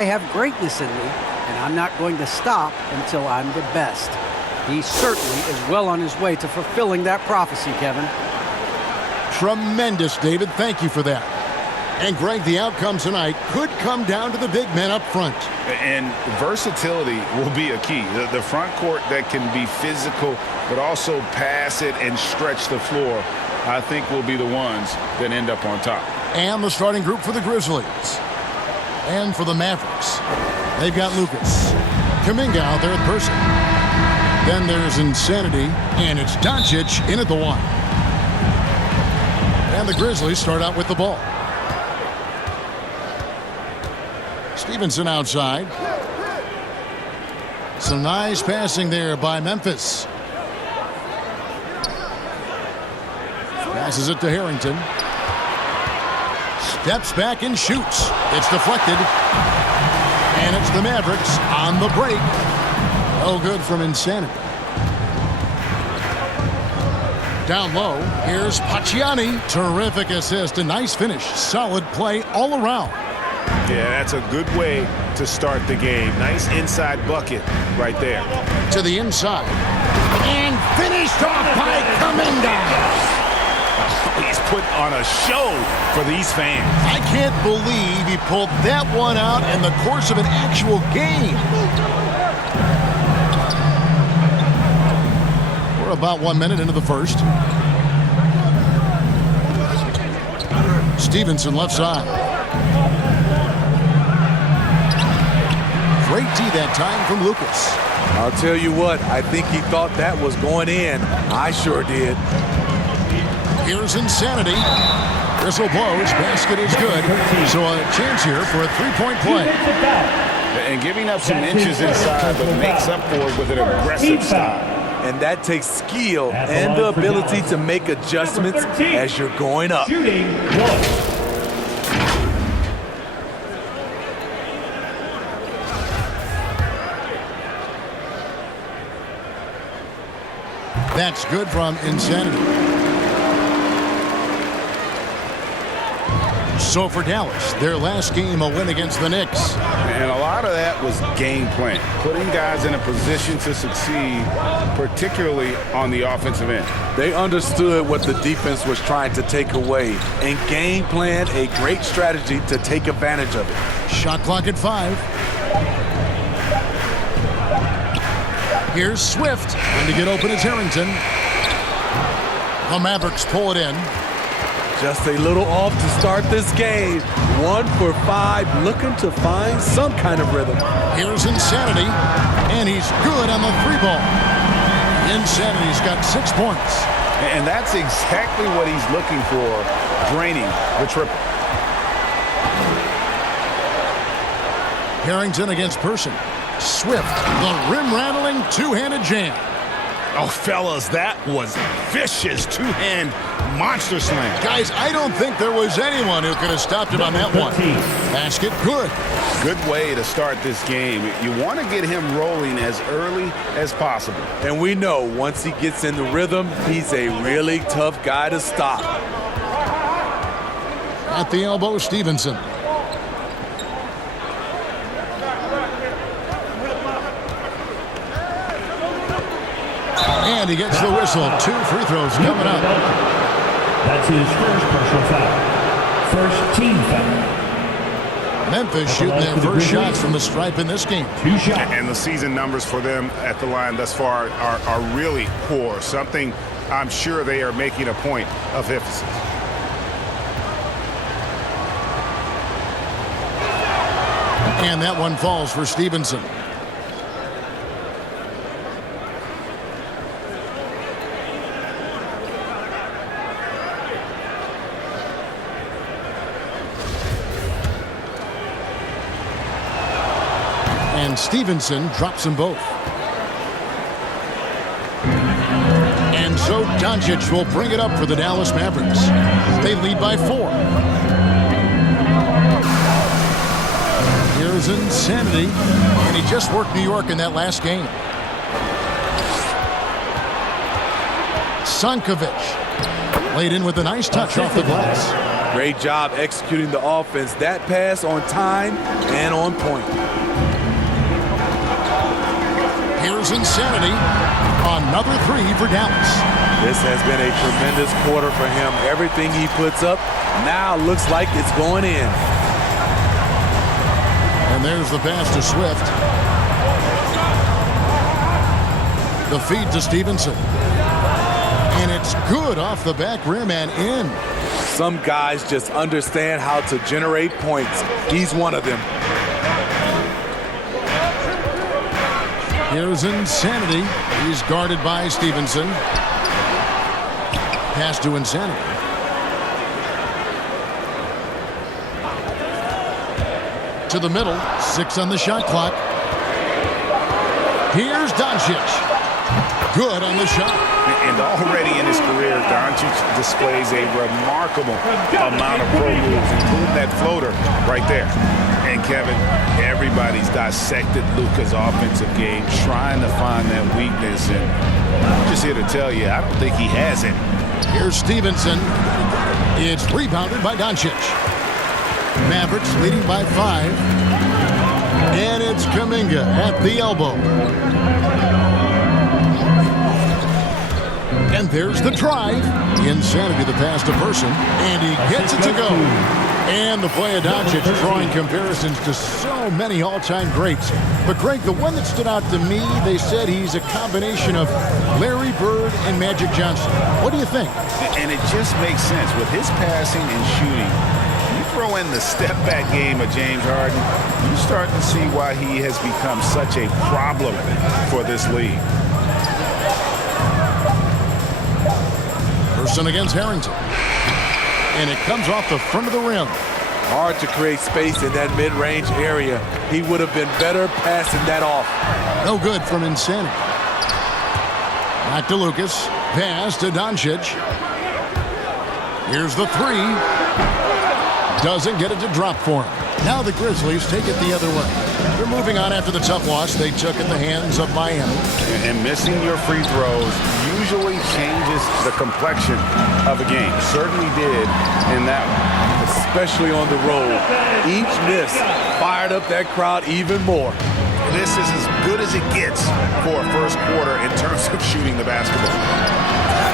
I have greatness in me, and I'm not going to stop until I'm the best. He certainly is well on his way to fulfilling that prophecy, Kevin. Tremendous, David. Thank you for that. And, Greg, the outcome tonight could come down to the big men up front. And versatility will be a key. The front court that can be physical but also pass it and stretch the floor, I think, will be the ones that end up on top. And the starting group for the Grizzlies. And for the Mavericks, they've got Lucas. Kuminga out there at person. Then there's Insanity, and it's Doncic in at the one. And the Grizzlies start out with the ball. Stevenson outside. Some nice passing there by Memphis. Passes it to Harrington. Steps back and shoots. It's deflected. And it's the Mavericks on the break. Oh, good from Insanity. Down low, here's Pacciani. Terrific assist, a nice finish. Solid play all around. Yeah, that's a good way to start the game. Nice inside bucket right there. To the inside. And finished off by Kuminga. He's put on a show for these fans. I can't believe he pulled that one out in the course of an actual game. We're about 1 minute into the first. Stevenson left side. Great D that time from Lucas. I'll tell you what, I think he thought that was going in. I sure did. Here's Insanity. Whistle blows. Basket is good. So a chance here for a three-point play. And giving up some inches inside, but makes up for it with an aggressive style. And that takes skill and the ability to make adjustments as you're going up. That's good from Insanity. So for Dallas, their last game, a win against the Knicks. And a lot of that was game plan, putting guys in a position to succeed, particularly on the offensive end. They understood what the defense was trying to take away and game planned a great strategy to take advantage of it. Shot clock at 5. Here's Swift. And to get open is Harrington. The Mavericks pull it in. Just a little off to start this game. 1 for 5, looking to find some kind of rhythm. Here's Insanity, and he's good on the 3-ball. Insanity's got 6 points. And that's exactly what he's looking for, draining the triple. Harrington against Person. Swift, the rim-rattling two-handed jam. Oh, fellas, that was vicious two-hand monster slam. Guys, I don't think there was anyone who could have stopped him on that one. Basket good. Good way to start this game. You want to get him rolling as early as possible. And we know once he gets in the rhythm, he's a really tough guy to stop. At the elbow, Stevenson. And he gets the whistle. 2 free throws coming up. That's his first personal foul. First team foul. Memphis shooting their first shots from the stripe in this game. 2 shots. And the season numbers for them at the line thus far are really poor. Something I'm sure they are making a point of emphasis. And that one falls for Stevenson. And Stevenson drops them both. And so Doncic will bring it up for the Dallas Mavericks. They lead by 4. Here's Insanity. And he just worked New York in that last game. Sankovic laid in with a nice touch off the glass. Great job executing the offense. That pass on time and on point. Here's Insanity. Another three for Dallas. This has been a tremendous quarter for him. Everything he puts up now looks like it's going in. And there's the pass to Swift. The feed to Stevenson. And it's good off the back rim and in. Some guys just understand how to generate points. He's one of them. Here's Insanity. He's guarded by Stevenson. Pass to Insanity. To the middle. 6 on the shot clock. Here's Doncic. Good on the shot. And already in his career, Doncic displays a remarkable amount of pro moves, including that floater right there. And Kevin, everybody's dissected Luka's offensive game, trying to find that weakness. And I'm just here to tell you, I don't think he has it. Here's Stevenson. It's rebounded by Doncic. Mavericks leading by 5. And it's Kuminga at the elbow. And there's the drive. Insanity, the pass to Person. And he gets it to go. And the play of Doncic drawing comparisons to so many all-time greats. But, Greg, the one that stood out to me, they said he's a combination of Larry Bird and Magic Johnson. What do you think? And it just makes sense. With his passing and shooting, you throw in the step-back game of James Harden, you start to see why he has become such a problem for this league. Person against Harrington. And it comes off the front of the rim. Hard to create space in that mid-range area. He would have been better passing that off. No good from Insanity. Back to Lucas. Pass to Doncic. Here's the three. Doesn't get it to drop for him. Now the Grizzlies take it the other way. They're moving on after the tough loss they took at the hands of Miami. And missing your free throws usually changes the complexion of a game. Certainly did in that one. Especially on the road. Each miss fired up that crowd even more. This is as good as it gets for a first quarter in terms of shooting the basketball.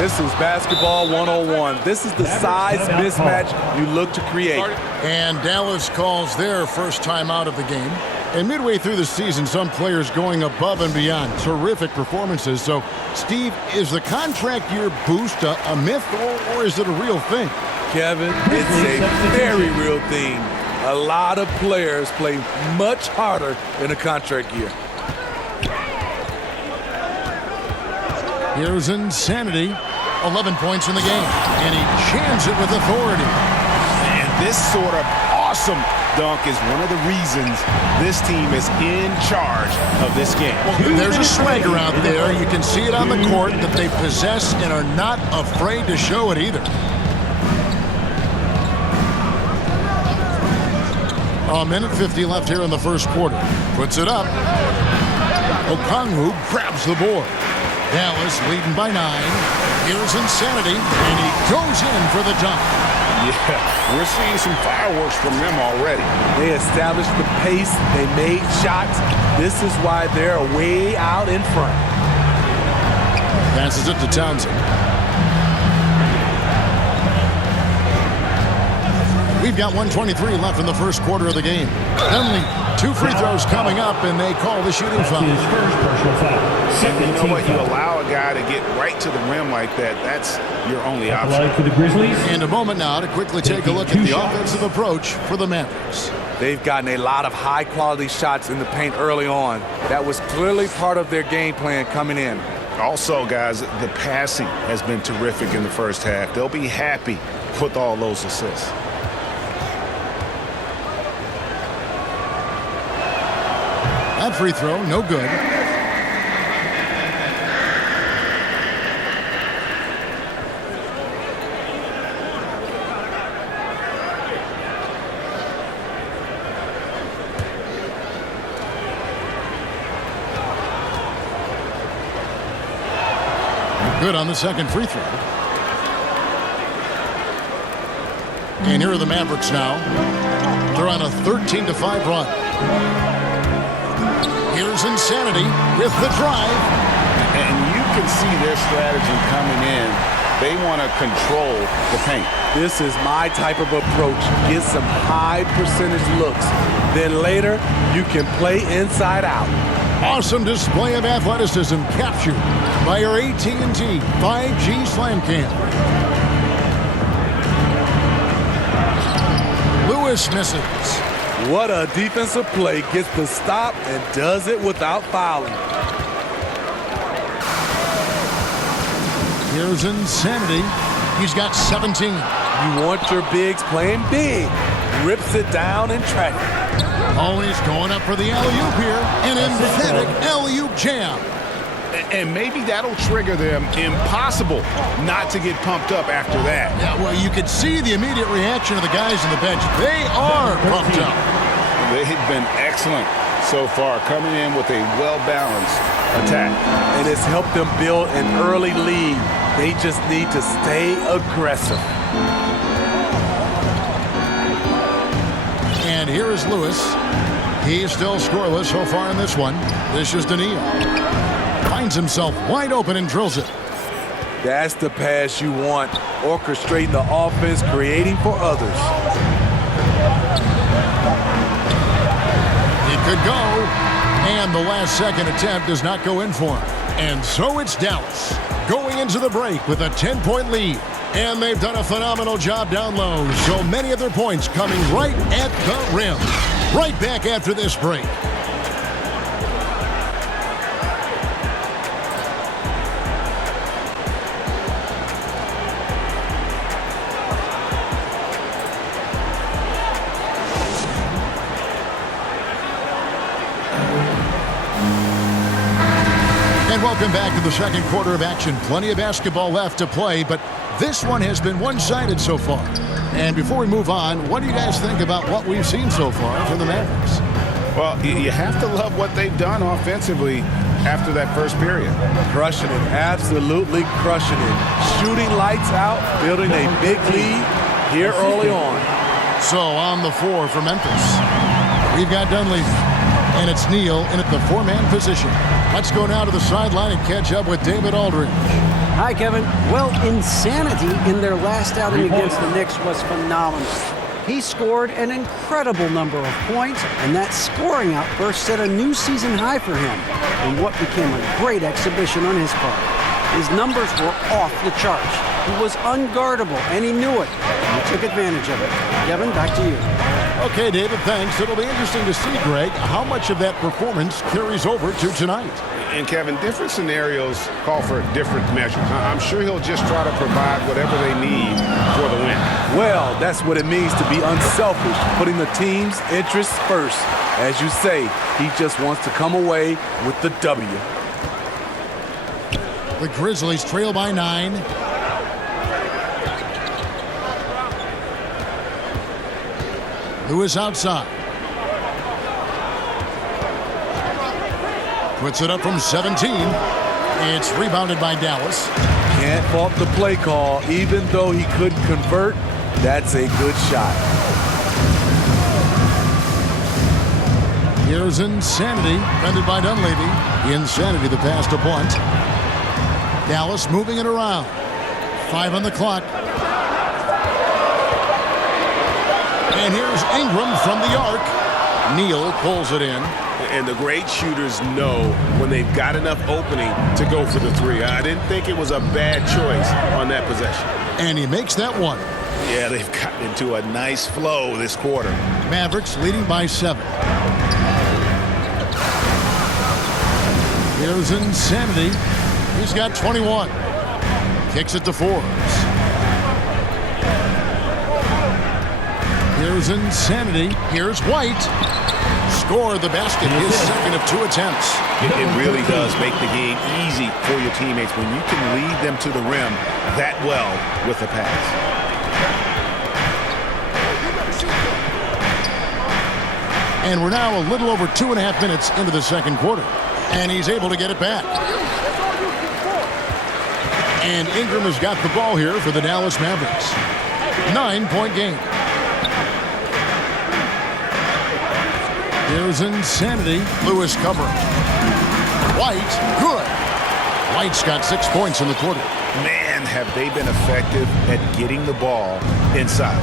This is basketball 101. This is the size mismatch you look to create. And Dallas calls their first time out of the game. And midway through the season, some players going above and beyond. Terrific performances. So, Steve, is the contract year boost a myth or is it a real thing? Kevin, it's a very real thing. A lot of players play much harder in a contract year. Here's Insanity. 11 points in the game. And he jams it with authority. And this sort of awesome dunk is one of the reasons this team is in charge of this game. Well, there's a swagger out there. You can see it on the court that they possess and are not afraid to show it either. A minute 50 left here in the first quarter. Puts it up. Okongwu grabs the board. Dallas leading by 9. Here's Insanity, and he goes in for the dunk. Yeah, we're seeing some fireworks from them already. They established the pace. They made shots. This is why they're way out in front. Passes it to Townsend. We've got 1:23 left in the first quarter of the game. Only 2 free throws coming up, and they call the shooting foul. His first personal foul. And you know what? You allow a guy to get right to the rim like that, that's your only option. Applied for the Grizzlies. And a moment now to quickly take a look at the offensive approach for the Mavericks. They've gotten a lot of high-quality shots in the paint early on. That was clearly part of their game plan coming in. Also, guys, the passing has been terrific in the first half. They'll be happy with all those assists. That free throw, no good. Good on the second free throw. And here are the Mavericks now. They're on a 13-5 run. Here's Insanity with the drive. And you can see their strategy coming in. They want to control the paint. This is my type of approach. Get some high percentage looks. Then later, you can play inside out. Awesome display of athleticism captured by our AT&T 5G Slam Cam. Lewis misses. What a defensive play. Gets the stop and does it without fouling. Here's Insanity. He's got 17. You want your bigs playing big. Rips it down in traffic. Oh, he's going up for the alley-oop here. An emphatic alley-oop jam. And maybe that'll trigger them. Impossible not to get pumped up after that. Yeah, well, you could see the immediate reaction of the guys on the bench. They are pumped up. They've been excellent so far, coming in with a well-balanced attack. And it's helped them build an early lead. They just need to stay aggressive. And here is Lewis. He's still scoreless so far in this one. This is Daniil. Finds himself wide open and drills it. That's the pass you want. Orchestrating the offense, creating for others. He could go. And the last second attempt does not go in for him. And so it's Dallas going into the break with a 10-point lead. And they've done a phenomenal job down low. So many of their points coming right at the rim. Right back after this break. And welcome back to the second quarter of action. Plenty of basketball left to play, but this one has been one-sided so far. And before we move on, what do you guys think about what we've seen so far from the Mavericks? Well, you have to love what they've done offensively after that first period. Crushing it, absolutely crushing it. Shooting lights out, building a big lead here early on. So on the floor for Memphis, we've got Dunleavy. And it's Neal in at the four-man position. Let's go now to the sideline and catch up with David Aldridge. Hi, Kevin. Well, Insanity in their last outing against the Knicks was phenomenal. He scored an incredible number of points, and that scoring outburst set a new season high for him in what became a great exhibition on his part. His numbers were off the charts. He was unguardable, and he knew it, and he took advantage of it. Kevin, back to you. Okay, David, thanks. It'll be interesting to see, Greg, how much of that performance carries over to tonight. And, Kevin, different scenarios call for different measures. I'm sure he'll just try to provide whatever they need for the win. Well, that's what it means to be unselfish, putting the team's interests first. As you say, he just wants to come away with the W. The Grizzlies trail by 9. Lewis outside. Puts it up from 17. It's rebounded by Dallas. Can't fault the play call. Even though he couldn't convert, that's a good shot. Here's Insanity, defended by Dunleavy. Insanity, the pass to Blunt. Dallas moving it around. 5 on the clock. And here's Ingram from the arc. Neal pulls it in. And the great shooters know when they've got enough opening to go for the three. I didn't think it was a bad choice on that possession. And he makes that one. Yeah, they've gotten into a nice flow this quarter. Mavericks leading by 7. Here's Insanity. He's got 21. Kicks it to Forbes. Here's Insanity. Here's White. Score the basket. His second of 2 attempts. It really does make the game easy for your teammates when you can lead them to the rim that well with the pass. And we're now a little over 2.5 minutes into the second quarter. And he's able to get it back. And Ingram has got the ball here for the Dallas Mavericks. 9-point game. Here's Insanity. Lewis covering. White, good. White's got 6 points in the quarter. Man, have they been effective at getting the ball inside.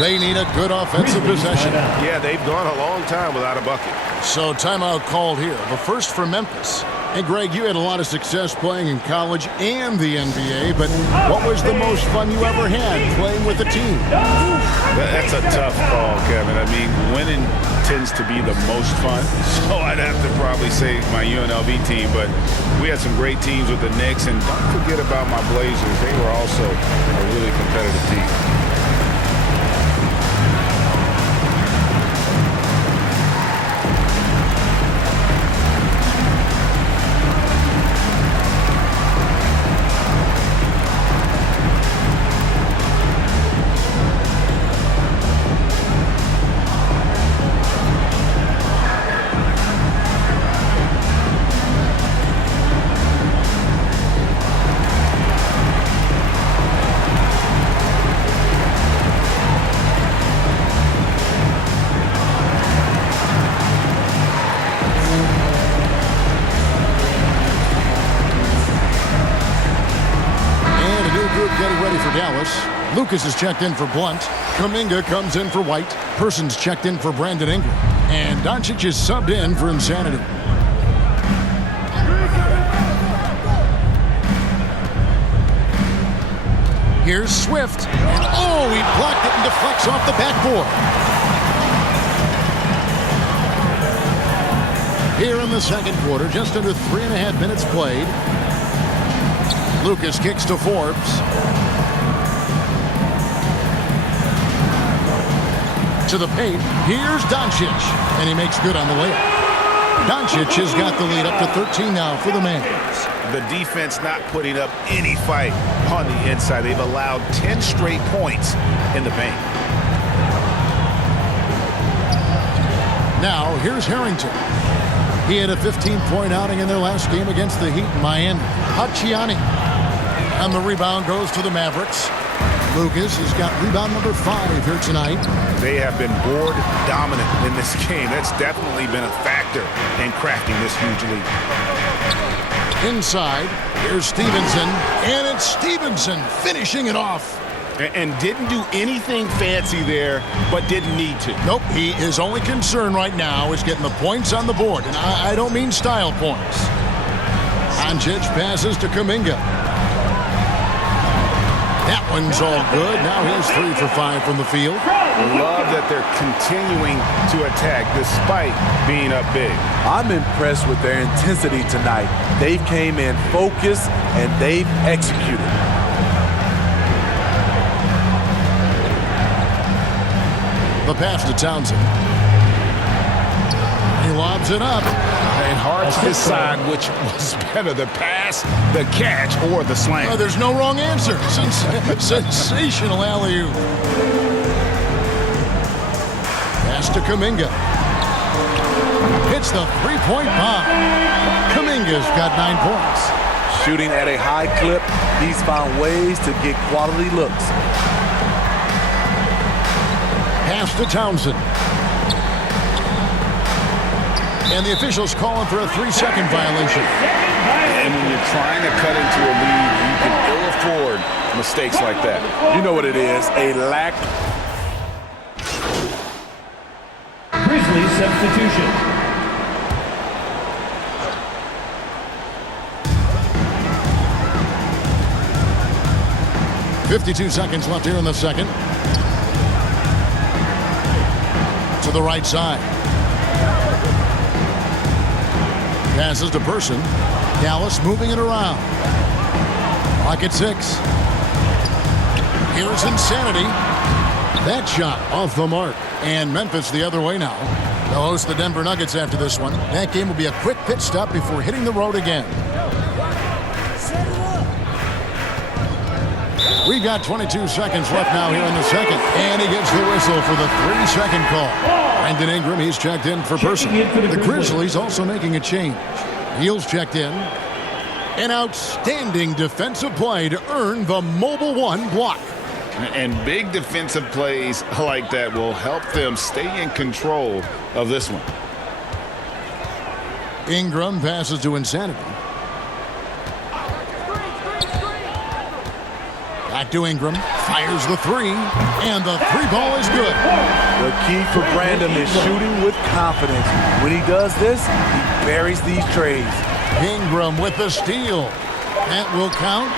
They need a good offensive possession. Yeah, they've gone a long time without a bucket. So timeout called here. The first for Memphis. Hey, Greg, you had a lot of success playing in college and the NBA, but what was the most fun you ever had playing with the team? That's a tough call, Kevin. I mean, winning tends to be the most fun, so I'd have to probably say my UNLV team, but we had some great teams with the Knicks, and don't forget about my Blazers. They were also a really competitive team. Lucas is checked in for Blunt. Kuminga comes in for White. Person's checked in for Brandon Ingram. And Doncic is subbed in for Insanity. Here's Swift. And oh, he blocked it and deflects off the backboard. Here in the second quarter, just under 3.5 minutes played. Lucas kicks to Forbes. To the paint. Here's Doncic. And he makes good on the layup. Doncic has got the lead up to 13 now for the Mavs. The defense not putting up any fight on the inside. They've allowed 10 straight points in the paint. Now, here's Harrington. He had a 15-point outing in their last game against the Heat in Miami. Hachiyani. And the rebound goes to the Mavericks. Lucas has got rebound number 5 here tonight. They have been board dominant in this game. That's definitely been a factor in crafting this huge lead. Inside, here's Stevenson. And it's Stevenson finishing it off. And didn't do anything fancy there, but didn't need to. Nope, his only concern right now is getting the points on the board. And I don't mean style points. Doncic passes to Kuminga. That one's all good. Now he's 3 for 5 from the field. Love that they're continuing to attack despite being up big. I'm impressed with their intensity tonight. They came in focused and they've executed. The pass to Townsend. He lobs it up. And hard to decide which was better, the pass, the catch, or the slam. Oh, there's no wrong answer. Sensational alley-oop. Pass to Kuminga. Hits the three-point bomb. Kuminga's got 9 points. Shooting at a high clip, he's found ways to get quality looks. Pass to Townsend. And the officials calling for a 3-second violation. And when you're trying to cut into a lead, you can ill afford mistakes like that. You know what it is, a lack. Grizzlies substitution. .52 seconds left here in the second. To the right side. Passes to Person. Dallas moving it around. Clock at 6. Here's Insanity. That shot off the mark. And Memphis the other way now. They'll host the Denver Nuggets after this one. That game will be a quick pit stop before hitting the road again. We've got 22 seconds left now here in the second. And he gets the whistle for the 3-second call. Brandon Ingram, he's checked in for Person. The Grizzlies also making a change. Neal's checked in. An outstanding defensive play to earn the Mobile One block. And big defensive plays like that will help them stay in control of this one. Ingram passes to Insanity. Back to Ingram. Fires the three. And the three ball is good. The key for Brandon is shooting with confidence. When he does this, he buries these trays. Ingram with the steal. That will count.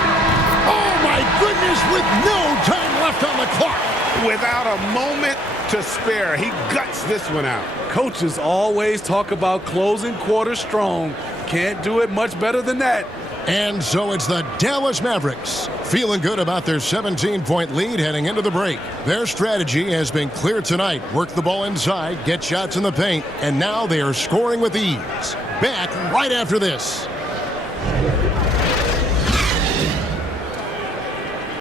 Oh, my goodness, with no time left on the clock. Without a moment to spare, he guts this one out. Coaches always talk about closing quarters strong. Can't do it much better than that. And so it's the Dallas Mavericks feeling good about their 17-point lead heading into the break. Their strategy has been clear tonight. Work the ball inside, get shots in the paint, and now they are scoring with ease. Back right after this.